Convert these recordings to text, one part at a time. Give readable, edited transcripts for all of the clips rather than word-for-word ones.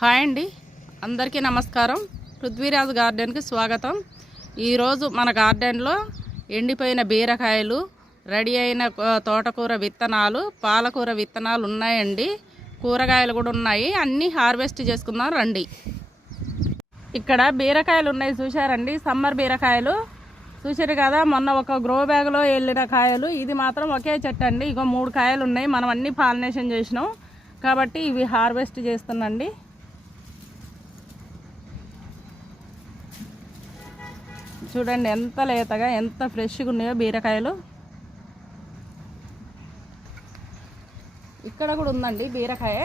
Hi అండి, అందరికీ నమస్కారం. పృథ్వీరాజ్ గార్డెన్కి స్వాగతం. ఈరోజు మన గార్డెన్లో ఎండిపోయిన బీరకాయలు, రెడీ అయిన తోటకూర విత్తనాలు, పాలకూర విత్తనాలు ఉన్నాయండి. కూరగాయలు కూడా ఉన్నాయి. అన్నీ హార్వెస్ట్ చేసుకుందాం రండి. ఇక్కడ బీరకాయలు ఉన్నాయి చూశారండి, సమ్మర్ బీరకాయలు చూసారు కదా. మొన్న ఒక గ్రో బ్యాగ్లో వెళ్ళిన కాయలు. ఇది మాత్రం ఒకే చెట్టు అండి. ఇగో 3 కాయలు ఉన్నాయి. మనం అన్నీ పాలినేషన్ చేసినాం కాబట్టి ఇవి హార్వెస్ట్ చేస్తున్నాండి. చూడండి ఎంత లేతగా, ఎంత ఫ్రెష్గా ఉన్నాయో బీరకాయలు. ఇక్కడ కూడా ఉందండి బీరకాయ.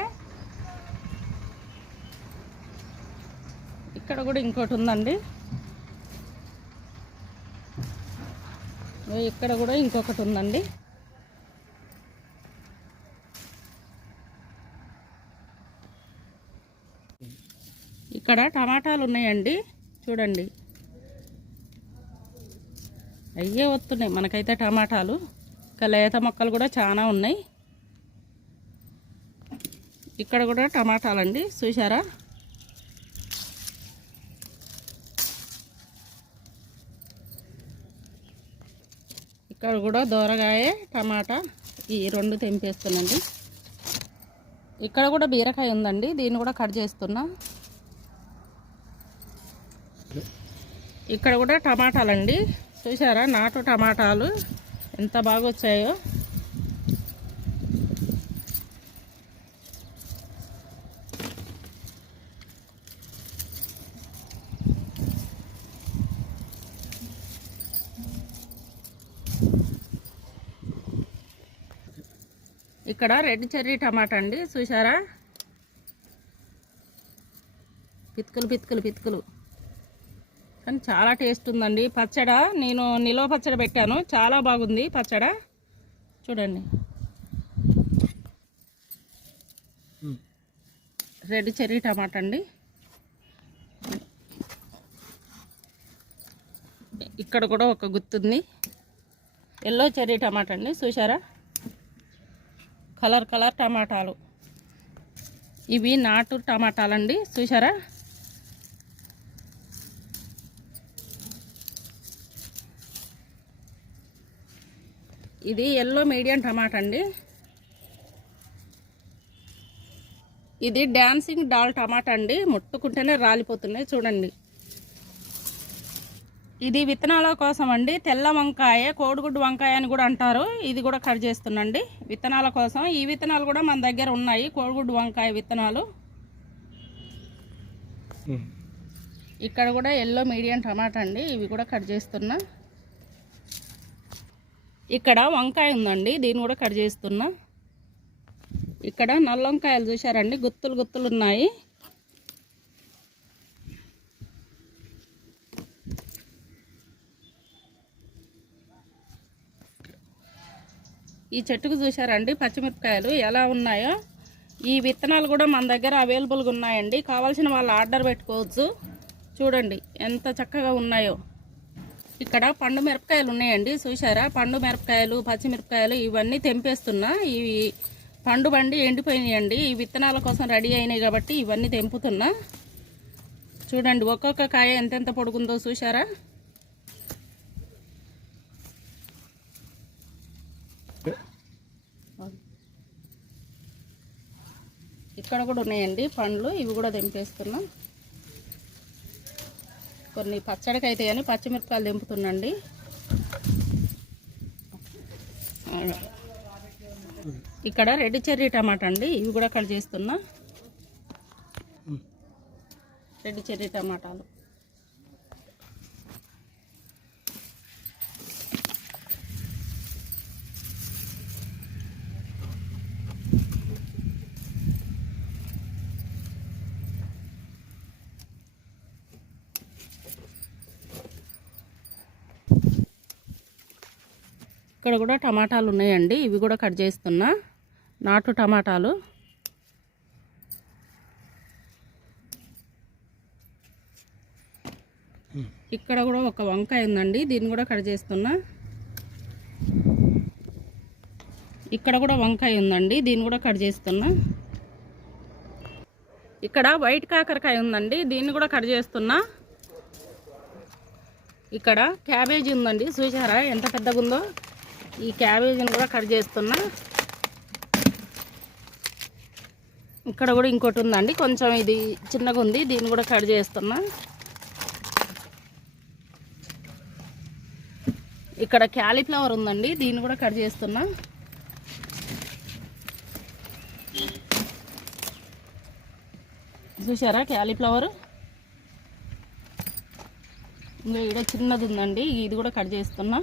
ఇక్కడ కూడా ఇంకోటి ఉందండి. ఇక్కడ కూడా ఇంకొకటి ఉందండి. ఇక్కడ టమాటాలు ఉన్నాయండి. చూడండి అయ్యే వస్తున్నాయి మనకైతే టమాటాలు. ఇంకా లేత మొక్కలు కూడా చాలా ఉన్నాయి. ఇక్కడ కూడా టమాటాలండి చూసారా. ఇక్కడ కూడా దోరగాయ, టమాటా, ఈ 2 తెంపేస్తున్నాండి. ఇక్కడ కూడా బీరకాయ ఉందండి, దీన్ని కూడా కట్ చేస్తున్నా. ఇక్కడ కూడా టమాటాలండి చూసారా. నాటు టమాటాలు ఎంత బాగా వచ్చాయో. ఇక్కడ రెడ్ చెర్రీ టమాటా అండి చూసారా. పితుకులు పితుకులు పితుకులు కానీ చాలా టేస్ట్ ఉందండి. పచ్చడి నేను నిలువ పచ్చడి పెట్టాను, చాలా బాగుంది పచ్చడి. చూడండి రెడ్ చెర్రీ టమాటా అండి. ఇక్కడ కూడా ఒక గుత్తుంది. ఎల్లో చెర్రీ టమాటా అండి చూసారా. కలర్ కలర్ టమాటాలు. ఇవి నాటు టమాటాలండి చూసారా. ఇది ఎల్లో మీడియం టమాటా అండి. ఇది డాన్సింగ్ డాల్ టమాటా అండి. ముట్టుకుంటేనే రాలిపోతున్నాయి చూడండి. ఇది విత్తనాల కోసం అండి. తెల్ల వంకాయ, కోడిగుడ్డు వంకాయ అని కూడా అంటారు. ఇది కూడా కట్ చేస్తున్నాండి విత్తనాల కోసం. ఈ విత్తనాలు కూడా మన దగ్గర ఉన్నాయి, కోడిగుడ్డు వంకాయ విత్తనాలు. ఇక్కడ కూడా ఎల్లో మీడియం టమాటా అండి. ఇవి కూడా కట్ చేస్తున్నా. ఇక్కడ వంకాయ ఉందండి, దీన్ని కూడా కట్ చేస్తున్నా. ఇక్కడ నల్ల వంకాయలు చూసారండి, గుత్తులు గుత్తులు ఉన్నాయి. ఈ చెట్టుకు చూసారండి పచ్చిమిరపకాయలు ఎలా ఉన్నాయో. ఈ విత్తనాలు కూడా మన దగ్గర అవైలబుల్గా ఉన్నాయండి. కావాల్సిన వాళ్ళు ఆర్డర్ పెట్టుకోవచ్చు. చూడండి ఎంత చక్కగా ఉన్నాయో. ఇక్కడ పండు మిరపకాయలు ఉన్నాయండి చూసారా. పండు మిరపకాయలు, పచ్చిమిరపకాయలు ఇవన్నీ తెంపేస్తున్నా. ఇవి పండు బండి ఎండిపోయినాయండి. ఈ విత్తనాల కోసం రెడీ అయినాయి కాబట్టి ఇవన్నీ తెంపుతున్నా. చూడండి ఒక్కొక్క కాయ ఎంతెంత పొడుగుందో చూసారా. ఇక్కడ కూడా ఉన్నాయండి పండ్లు, ఇవి కూడా తెంపేస్తున్నా. కొన్ని పచ్చడికి అయితే కానీ పచ్చిమిరపకాయలు తెంపుతున్నాండి. ఇక్కడ రెడ్ చెర్రీ టమాటా అండి. ఇవి కూడా కట్ చేస్తున్నా. రెడ్ చెర్రీ టమాటాలు. ఇక్కడ కూడా టమాటాలు ఉన్నాయండి. ఇవి కూడా కట్ చేస్తున్నా. నాటు టమాటాలు. ఇక్కడ కూడా ఒక వంకాయ ఉందండి, దీన్ని కూడా కట్ చేస్తున్నా. ఇక్కడ కూడా వంకాయ ఉందండి, దీన్ని కూడా కట్ చేస్తున్నా. ఇక్కడ వైట్ కాకరకాయ ఉందండి, దీన్ని కూడా కట్ చేస్తున్నా. ఇక్కడ క్యాబేజీ ఉందండి, చూసారా ఎంత పెద్దగా ఉందో. ఈ క్యాబేజీని కూడా కట్ చేస్తున్నా. ఇక్కడ కూడా ఇంకోటి ఉందండి, కొంచెం ఇది చిన్నగా ఉంది, దీన్ని కూడా కట్ చేస్తున్నా. ఇక్కడ క్యాలీఫ్లవర్ ఉందండి, దీన్ని కూడా కట్ చేస్తున్నా. చూసారా క్యాలీఫ్లవర్. ఇంకా ఇక్కడ చిన్నది ఉందండి, ఇది కూడా కట్ చేస్తున్నా.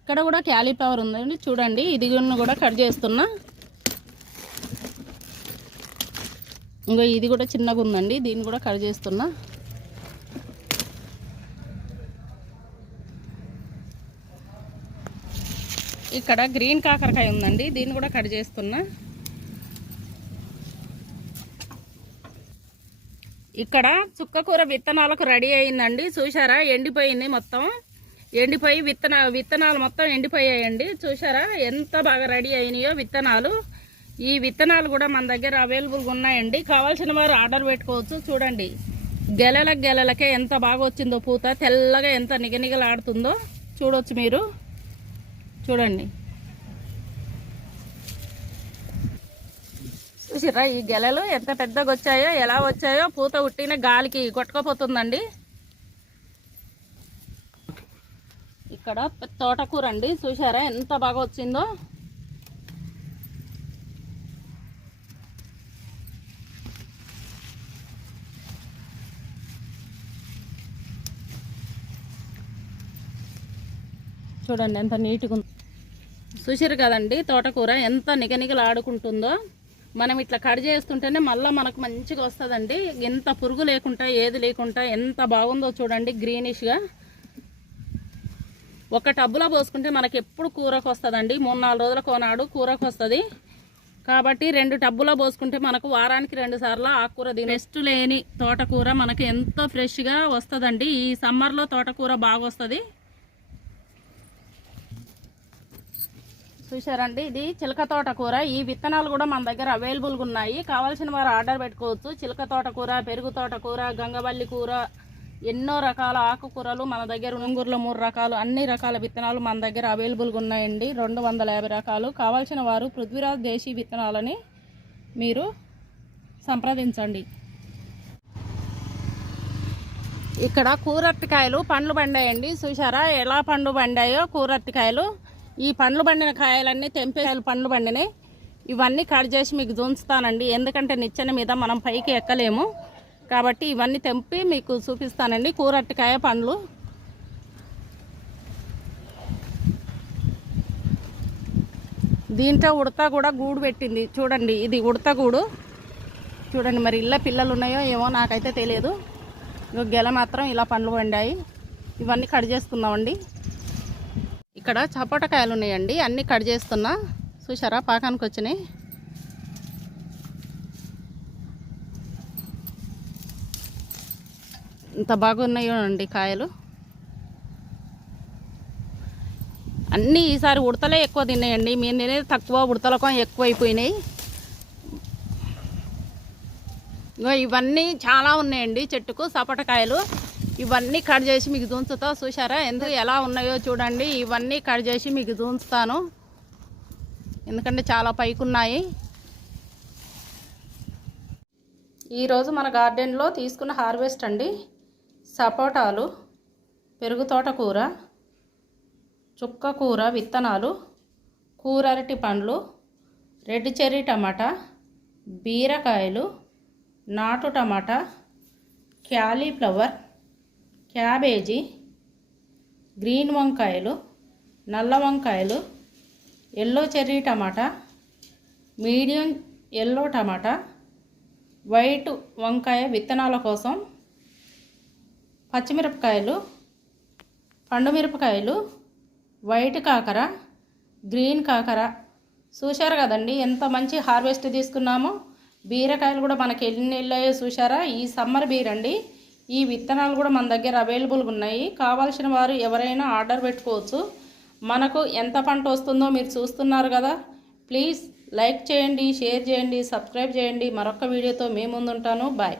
ఇక్కడ కూడా క్యాలీఫ్లవర్ ఉందండి, చూడండి ఇది కూడా కట్ చేస్తున్నా. ఇంకా ఇది కూడా చిన్నగా ఉందండి, దీన్ని కూడా కట్ చేస్తున్నా. ఇక్కడ గ్రీన్ కాకరకాయ ఉందండి, దీన్ని కూడా కట్ చేస్తున్నా. ఇక్కడ చుక్కకూర విత్తనాలకు రెడీ అయిందండి, చూసారా ఎండిపోయింది మొత్తం. ఎండిపోయి విత్తనాలు మొత్తం ఎండిపోయాయండి. చూసారా ఎంత బాగా రెడీ అయినాయో విత్తనాలు. ఈ విత్తనాలు కూడా మన దగ్గర అవైలబుల్గా ఉన్నాయండి, కావాల్సిన వారు ఆర్డర్ పెట్టుకోవచ్చు. చూడండి గెలలకే ఎంత బాగా వచ్చిందో పూత, తెల్లగా ఎంత నిగనిగలాడుతుందో చూడవచ్చు మీరు. చూడండి చూసిరా ఈ గెలలు ఎంత పెద్దగా వచ్చాయో, ఎలా వచ్చాయో. పూత ఉట్టిన గాలికి కొట్టుకుపోతుందండి. ఇక్కడ తోటకూర అండి, చూసారా ఎంత బాగా వచ్చిందో. చూడండి ఎంత నీట్గా ఉంది. చూసారు కదండి తోటకూర ఎంత నిగనిగలాడుకుంటుందో. మనం ఇట్లా కట్ చేస్తుంటేనే మళ్ళీ మనకు మంచిగా వస్తుందండి. ఎంత పురుగు లేకుండా ఏది లేకుండా ఎంత బాగుందో చూడండి, గ్రీనిష్గా. ఒక టబ్బులో పోసుకుంటే మనకి ఎప్పుడు కూరకు వస్తుందండి, 3-4 రోజులకు నాడు కూరకు వస్తుంది. కాబట్టి 2 టబ్బులో పోసుకుంటే మనకు వారానికి 2 సార్లు ఆకుకూర రెస్ట్ లేని తోటకూర మనకు ఎంతో ఫ్రెష్గా వస్తుందండి. ఈ సమ్మర్లో తోటకూర బాగా వస్తుంది. చూసారండి ఇది చిలక తోటకూర. ఈ విత్తనాలు కూడా మన దగ్గర అవైలబుల్గా ఉన్నాయి, కావాల్సిన వారు ఆర్డర్ పెట్టుకోవచ్చు. చిలక తోటకూర, పెరుగు తోటకూర, గంగవల్లి కూర, ఎన్నో రకాల ఆకుకూరలు మన దగ్గర. ఉంగూరులో 3 రకాలు, అన్ని రకాల విత్తనాలు మన దగ్గర అవైలబుల్గా ఉన్నాయండి. 250 రకాలు. కావాల్సిన వారు పృథ్వీరాజ్ దేశీ విత్తనాలని మీరు సంప్రదించండి. ఇక్కడ కూరట్టికాయలు పండ్లు పండాయండి, చూసారా ఎలా పండ్లు పండాయో కూరట్టికాయలు. ఈ పండ్లు పండిన కాయలన్నీ తెంపేయాలి, పండ్లు పండినాయి. ఇవన్నీ కట్ చేసి మీకు చూపిస్తానండి, ఎందుకంటే నిచ్చెన మీద మనం పైకి ఎక్కలేము కాబట్టి ఇవన్నీ తెంపి మీకు చూపిస్తానండి. కూరట్టికాయ పండ్లు. దీంట్లో ఉడత కూడా గూడు పెట్టింది చూడండి, ఇది ఉడత గూడు చూడండి. మరి ఇళ్ళ పిల్లలు ఉన్నాయో ఏమో నాకైతే తెలియదు. గెల మాత్రం ఇలా పండ్లు పండాయి. ఇవన్నీ కట్ చేసుకుందామండి. ఇక్కడ చపోటకాయలు ఉన్నాయండి, అన్నీ కట్ చేస్తున్నా. చూసారా పాకానికి వచ్చినాయి. ఇంత బాగున్నాయో అండి కాయలు అన్నీ. ఈసారి ఉడతలే ఎక్కువ తిన్నాయండి, మేము తినేది తక్కువ, ఉడతలకం ఎక్కువ అయిపోయినాయి. ఇవన్నీ చాలా ఉన్నాయండి చెట్టుకు సపోటకాయలు. ఇవన్నీ కట్ చేసి మీకు చూంచుతా. చూసారా ఎందుకు ఎలా ఉన్నాయో చూడండి. ఇవన్నీ కట్ చేసి మీకు చూంచుతాను, ఎందుకంటే చాలా పైకి ఉన్నాయి. ఈరోజు మన గార్డెన్లో తీసుకున్న హార్వెస్ట్ అండి. సపోటాలు, పెరుగు తోటకూర, చుక్కకూర విత్తనాలు, కూరరటి పండ్లు, రెడ్ చెర్రీ టమాటా, బీరకాయలు, నాటు టమాటా, క్యాలీఫ్లవర్, క్యాబేజీ, గ్రీన్ వంకాయలు, నల్ల వంకాయలు, ఎల్లో చెర్రీ టమాటా, మీడియం ఎల్లో టమాటా, వైట్ వంకాయ విత్తనాల కోసం, పచ్చిమిరపకాయలు, పండుమిరపకాయలు, వైట్ కాకర, గ్రీన్ కాకర. చూశారు కదండి ఎంత మంచి హార్వెస్ట్ తీసుకున్నామో. బీరకాయలు కూడా మనకి ఎన్ని వెళ్ళాయో చూసారా. ఈ సమ్మర్ బీర్ అండి. ఈ విత్తనాలు కూడా మన దగ్గర అవైలబుల్గా ఉన్నాయి, కావాల్సిన వారు ఎవరైనా ఆర్డర్ పెట్టుకోవచ్చు. మనకు ఎంత పంట వస్తుందో మీరు చూస్తున్నారు కదా. ప్లీజ్ లైక్ చేయండి, షేర్ చేయండి, సబ్స్క్రైబ్ చేయండి. మరొక వీడియోతో మీ ముందుంటాను. బాయ్.